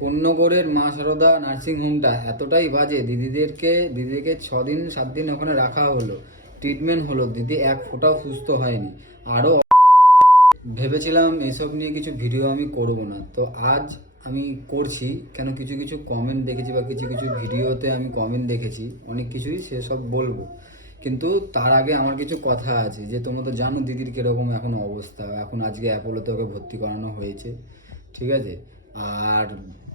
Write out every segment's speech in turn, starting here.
কোন্নগরের মা সারদা নার্সিংহোমটা এতটাই বাজে, দিদিকে 6-7 দিন ওখানে রাখা হলো, ট্রিটমেন্ট হলো, দিদি এক ফোঁটাও সুস্থ হয়নি। আরও ভেবেছিলাম এসব নিয়ে কিছু ভিডিও আমি করব না, তো আজ আমি করছি। কেন কিছু কিছু কমেন্ট দেখেছি বা কিছু কিছু ভিডিওতে আমি কমেন্ট দেখেছি, অনেক কিছুই সেসব বলবো। কিন্তু তার আগে আমার কিছু কথা আছে, যে তোমরা তো জানো দিদির কীরকম এখন অবস্থা। এখন আজকে অ্যাপোলোতে ওকে ভর্তি করানো হয়েছে, ঠিক আছে। আর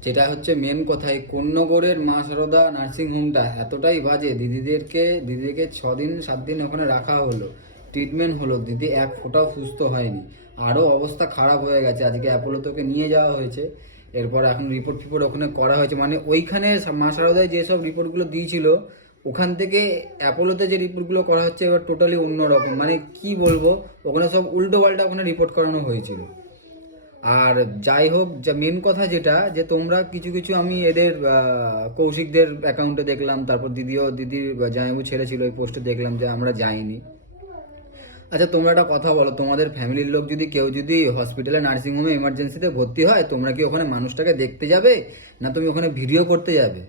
যেটা হচ্ছে মেন কথা, এই কোন্নগরের মা সারদা নার্সিংহোমটা এতটাই বাজে, দিদিকে 6-7 দিন ওখানে রাখা হলো, ট্রিটমেন্ট হলো, দিদি এক ফোঁটাও সুস্থ হয়নি। আরও অবস্থা খারাপ হয়ে গেছে। আজকে অ্যাপোলোতে ওকে নিয়ে যাওয়া হয়েছে, এরপর এখন রিপোর্ট ফিপোর্ট ওখানে করা হয়েছে। মানে ওইখানে মা সারদায় যেসব রিপোর্টগুলো দিয়েছিল, ওখান থেকে অ্যাপোলোতে যে রিপোর্টগুলো করা হচ্ছে এবার টোটালি অন্যরকম। মানে কি বলবো, ওখানে সব উল্টো পাল্টা ওখানে রিপোর্ট করানো হয়েছিল। আর যাই হোক, যা মেন কথা যেটা, যে তোমরা কিছু কিছু আমি এদের কৌশিকদের অ্যাকাউন্টে দেখলাম, তারপর দিদির জামাইবু ছেড়েছিল ওই পোস্টে দেখলাম যে আমরা যাইনি। আচ্ছা তোমরা একটা কথা বলো, তোমাদের ফ্যামিলির লোক যদি কেউ যদি হসপিটালে নার্সিংহোমে এমার্জেন্সিতে ভর্তি হয়, তোমরা কি ওখানে মানুষটাকে দেখতে যাবে, না তুমি ওখানে ভিডিও করতে যাবে?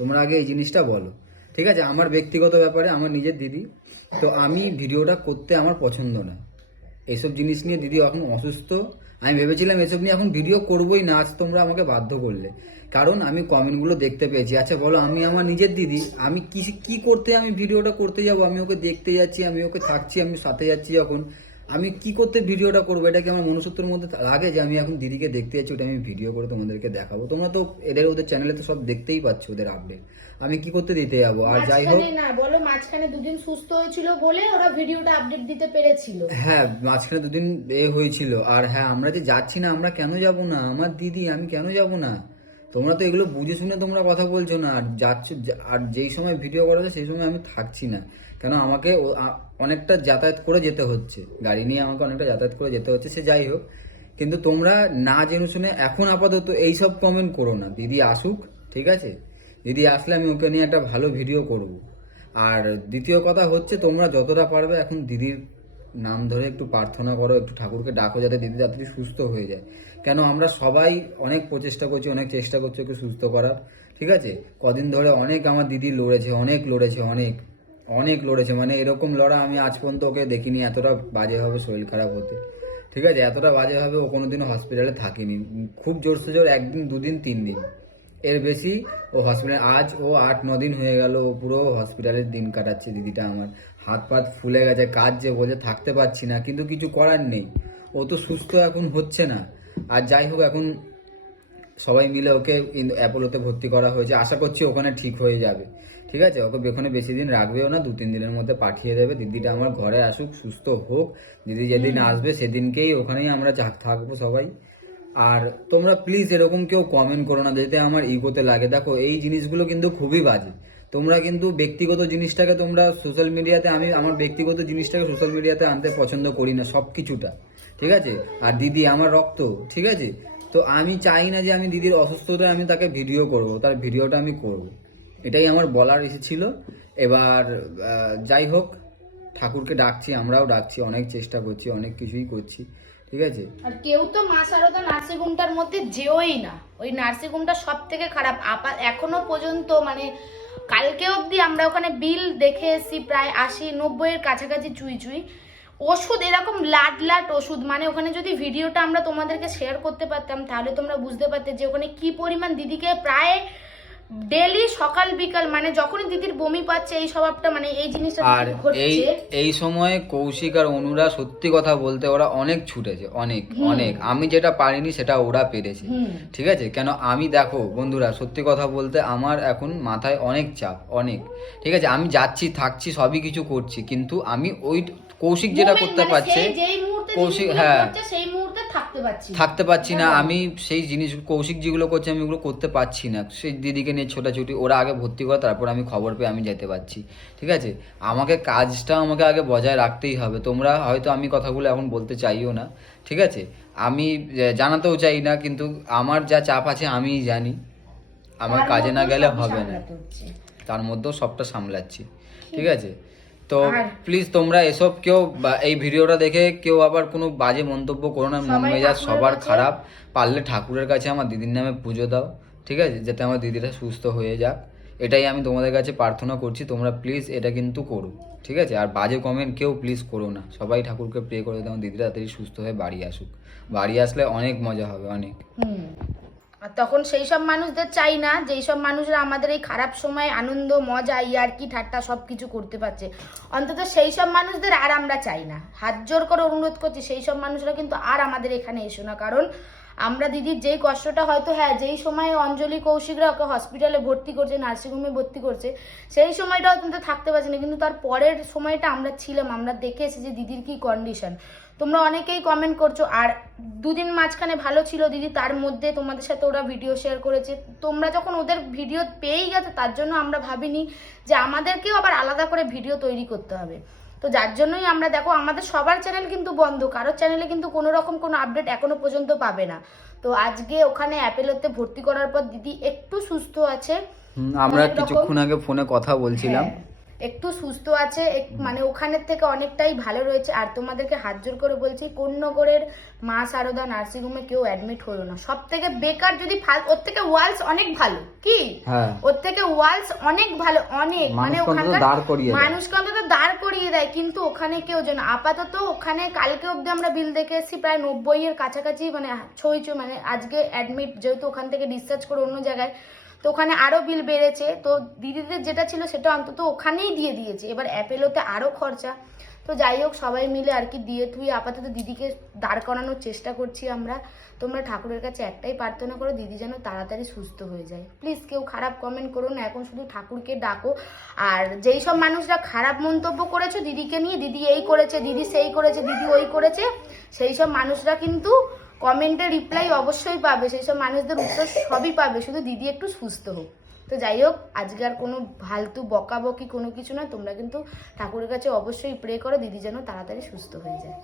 তোমরা আগে এই জিনিসটা বলো, ঠিক আছে। আমার ব্যক্তিগত ব্যাপারে, আমার নিজের দিদি, তো আমি ভিডিওটা করতে আমার পছন্দ না। এইসব জিনিস নিয়ে দিদি এখন অসুস্থ, আমি ভেবেছিলাম এসব নিয়ে এখন ভিডিও করবোই না, আজ তোমরা আমাকে বাধ্য করলে। কারণ আমি কমেন্টগুলো দেখতে পেয়েছি। আচ্ছা বলো, আমি আমার নিজের দিদি, আমি কি করতে আমি ভিডিওটা করতে যাব? আমি ওকে দেখতে যাচ্ছি, আমি ওকে থাকছি, আমি সাথে যাচ্ছি, যখন আমি কি করতে ভিডিওটা করবো? এটা কি আমার মনুষ্যত্বের মধ্যে লাগে যে আমি এখন দিদিকে দেখতে যাচ্ছি, ওটা আমি ভিডিও করে তোমাদেরকে দেখাবো? তোমরা তো ওদের চ্যানেলে তো সব দেখতেই পাচ্ছ, ওদের আপডেট। আমি কি করতে দিতে যাবো? আর যাই হোক, না বলো, মাঝখানে দুদিন সুস্থ হয়েছিল বলে ওরা ভিডিওটা আপডেট দিতে পেরেছিল। হ্যাঁ, মাঝখানে 2 দিন হয়েছিল। আর হ্যাঁ, আমরা যে যাচ্ছি না, আমরা কেন যাব না? আমার দিদি, আমি কেন যাব না? তোমরা তো এগুলো বুঝে শুনে তোমরা কথা বলছো না। আর যাচ্ছে, আর যেই সময় ভিডিও করা যায় সেই সময় আমি থাকছি না। কেন আমাকে অনেকটা যাতায়াত করে যেতে হচ্ছে, গাড়ি নিয়ে আমাকে অনেকটা যাতায়াত করে যেতে হচ্ছে। সে যাই হোক, কিন্তু তোমরা না জেনে শুনে এখন আপাতত এইসব কমেন্ট করো না। দিদি আসুক, ঠিক আছে। দিদি আসলে আমি ওকে নিয়ে একটা ভালো ভিডিও করব। আর দ্বিতীয় কথা হচ্ছে, তোমরা যতটা পারবে এখন দিদির নাম ধরে একটু প্রার্থনা করো, একটু ঠাকুরকে ডাকো যাতে দিদি তাড়াতাড়ি সুস্থ হয়ে যায়। কেন আমরা সবাই অনেক প্রচেষ্টা করছি, অনেক চেষ্টা করছি ওকে সুস্থ করার, ঠিক আছে। কদিন ধরে অনেক আমার দিদি লড়েছে, অনেক লড়েছে, অনেক অনেক লড়েছে। মানে এরকম লড়া আমি আজ পর্যন্ত ওকে দেখিনি, এতটা বাজেভাবে শরীর খারাপ হতে, ঠিক আছে। এতটা বাজেভাবে ও কোনোদিনও হসপিটালে থাকিনি। খুব জোরসে জোর 1 দিন, 2 দিন, 3 দিন, এর বেশি ও হসপিটাল। আজ ও 8-9 দিন হয়ে গেল ও পুরো হসপিটালের দিন কাটাচ্ছে। দিদিটা আমার হাত পাত ফুলে গেছে, কাজ যে বলে থাকতে পারছি না, কিন্তু কিছু করার নেই, ও তো সুস্থ এখন হচ্ছে না। আর যাই হোক, এখন সবাই মিলে ওকে অ্যাপোলোতে ভর্তি করা হয়েছে, আশা করছি ওখানে ঠিক হয়ে যাবে, ঠিক আছে। ওকে ওখানে বেশি দিন রাখবেও না, 2-3 দিনের মধ্যে পাঠিয়ে দেবে। দিদিটা আমার ঘরে আসুক, সুস্থ হোক। দিদি যেদিন আসবে সেদিনকেই ওখানেই আমরা থাকবো সবাই। আর তোমরা প্লিজ এরকম কেউ কমেন্ট করো না, যাতে আমার ইগোতে লাগে। দেখো এই জিনিসগুলো কিন্তু খুবই বাজে। তোমরা কিন্তু ব্যক্তিগত জিনিসটাকে তোমরা সোশ্যাল মিডিয়াতে, আমি আমার ব্যক্তিগত জিনিসটাকে সোশ্যাল মিডিয়াতে আনতে পছন্দ করি না, সব কিছুটা, ঠিক আছে। আর দিদি আমার রক্ত, ঠিক আছে। তো আমি চাই না যে আমি দিদির অসুস্থতায় আমি তাকে ভিডিও করব, তার ভিডিওটা আমি করব, এটাই আমার বলার ছিল। এবার যাই হোক, ঠাকুরকে ডাকছি, আমরাও ডাকছি, অনেক চেষ্টা করছি, অনেক কিছুই করছি, ঠিক আছে। আর কেউ তো মা সারদা নার্সিংহোমটার মধ্যে যেওই না, ওই নার্সিংহোমটা সব থেকে খারাপ। এখনো পর্যন্ত মানে কালকে অবধি আমরা ওখানে বিল দেখে এসেছি, প্রায় 80-90 এর কাছাকাছি চুই চুই ওষুধ, এরকম লাট ওষুধ। মানে ওখানে যদি ভিডিওটা আমরা তোমাদেরকে শেয়ার করতে পারতাম, তাহলে তোমরা বুঝতে পারতে যে ওখানে কি পরিমাণ দিদিকে প্রায় ডেলি সকাল বিকাল, মানে যখনই দিদির বমি পাচ্ছে এই স্বভাবটা, মানে এই জিনিসটা আর এই সময় কৌশিক আর অনুরা, সত্যি কথা বলতে ওরা অনেক ছুটেছে, অনেক অনেক। আমি যেটা পারিনি সেটা ওরা পেরেছে, ঠিক আছে। কেন আমি, দেখো বন্ধুরা, সত্যি কথা বলতে আমার এখন মাথায় অনেক চাপ, অনেক, ঠিক আছে। আমি যাচ্ছি, থাকছি, সবই কিছু করছি, কিন্তু আমি ওই কৌশিক যেটা করতে পারছে, কৌশিক, হ্যাঁ, থাকতে পারছি না আমি। সেই জিনিস কৌশিক যেগুলো করছে আমি ওগুলো করতে পারছি না। সেই দিদিকে নিয়ে ছোটাছুটি, ওরা আগে ভর্তি করে, তারপর আমি খবর পেয়ে আমি যেতে পারছি, ঠিক আছে। আমাকে কাজটা আমাকে আগে বজায় রাখতেই হবে। তোমরা হয়তো আমি কথাগুলো এখন বলতে চাইও না, ঠিক আছে, আমি জানাতেও চাই না, কিন্তু আমার যা চাপ আছে আমিই জানি, আমার কাজে না গেলে হবে না, তার মধ্যেও সবটা সামলাচ্ছি, ঠিক আছে। তো প্লিজ তোমরা এসব কেউ এই ভিডিওটা দেখে কেউ আবার কোনো বাজে মন্তব্য করো না, মন মেজাজ সবার খারাপ। পারলে ঠাকুরের কাছে আমার দিদির নামে পুজো দাও, ঠিক আছে, যাতে আমার দিদিটা সুস্থ হয়ে যাক, এটাই আমি তোমাদের কাছে প্রার্থনা করছি। তোমরা প্লিজ এটা কিন্তু করো, ঠিক আছে? আর বাজে কমেন্ট কেউ প্লিজ করো না। সবাই ঠাকুরকে প্রে করে যাতে আমার দিদিটা তাড়াতাড়ি সুস্থ হয়ে বাড়ি আসুক। বাড়ি আসলে অনেক মজা হবে, অনেক। আর তখন সেই সব মানুষদের চাই না যেই সব মানুষরা আমাদের এই খারাপ সময় আনন্দ মজা ইয়ার্কি ঠাট্টা সব কিছু করতে পারছে, অন্তত সেই সব মানুষদের আর আমরা চাই না। হাত জোর করে অনুরোধ করছি, সেই সব মানুষরা কিন্তু আর আমাদের এখানে এসো না। কারণ আমরা দিদির যেই কষ্টটা হয়তো, হ্যাঁ, যেই সময়ে অঞ্জলি কৌশিকরা ওকে হসপিটালে ভর্তি করছে, নার্সিংহোমে ভর্তি করছে, সেই সময়টাও কিন্তু থাকতে পারছি না, কিন্তু তার পরের সময়টা আমরা ছিলাম, আমরা দেখে এসেছি দিদির কি কন্ডিশন। তোমরা অনেকেই কমেন্ট করছো, আর দুদিন মাঝখানে ভালো ছিল দিদি, তার মধ্যে তোমাদের সাথে ওরা ভিডিও শেয়ার করেছে। তোমরা যখন ওদের ভিডিও পেয়েই গেছে, তার জন্য আমরা ভাবিনি যে আমাদেরকেও আবার আলাদা করে ভিডিও তৈরি করতে হবে। তো যার জন্যই আমরা, দেখো আমাদের সবার চ্যানেল কিন্তু বন্ধ, কারোর চ্যানেলে কিন্তু কোনো রকম কোনো আপডেট এখনো পর্যন্ত পাবে না। তো আজকে ওখানে অ্যাপেলোতে ভর্তি করার পর দিদি একটু সুস্থ আছে। আমরা অনেক রকম- কিছুক্ষণ আগে ফোনে কথা বলছিলাম। হ্যাঁ, একটু সুস্থ আছে, মানে ওখানের থেকে অনেকটাই ভালো রয়েছে। আর তোমাদেরকে হাত জোর করে বলছি, কোন্নগরের মা সারদা নার্সিংহোমে কেউ অ্যাডমিট হলো না। সব থেকে বেকার, যদি ওর থেকে ওয়ালস অনেক ভালো, কি হ্যাঁ, ওর থেকে ওয়ালস অনেক ভালো, অনেক, মানে মানুষকে অন্তত ওখানকার দাঁড় করিয়ে দেয়। মানুষকে অন্তত দাঁড় করিয়ে দেয়, কিন্তু ওখানে কেউ যেন আপাতত, ওখানে কালকে অবধি আমরা বিল দেখে এসেছি প্রায় 90-এর কাছাকাছি, মানে মানে আজকে অ্যাডমিট, যেহেতু ওখান থেকে ডিসচার্জ করে অন্য জায়গায়, তো ওখানে আরো বিল বেড়েছে। তো দিদিদের যেটা ছিল সেটা অন্তত ওখানেই দিয়ে দিয়েছে, এবার অ্যাপেলোতে আরো খরচা। তো যাই হোক, সবাই মিলে আর কি দিয়ে তুই আপাতত দিদিকে দাঁড় করানোর চেষ্টা করছি আমরা। তোমরা ঠাকুরের কাছে একটাই প্রার্থনা করো, দিদি যেন তাড়াতাড়ি সুস্থ হয়ে যায়। প্লিজ কেউ খারাপ কমেন্ট করো না, এখন শুধু ঠাকুরকে ডাকো। আর যেই সব মানুষরা খারাপ মন্তব্য করেছো দিদিকে নিয়ে, দিদি এই করেছে, দিদি সেই করেছে, দিদি ওই করেছে, সেই সব মানুষরা কিন্তু কমেন্টে রিপ্লাই অবশ্যই পাবে, সেই সব মানুষদের উত্তর সবই পাবে, শুধু দিদি একটু সুস্থ হোক। তো যাই হোক, আজকে আর কোনো ফালতু বকাবকি কোনো কিছু নয়। তোমরা কিন্তু ঠাকুরের কাছে অবশ্যই প্রে করো দিদি যেন তাড়াতাড়ি সুস্থ হয়ে যায়।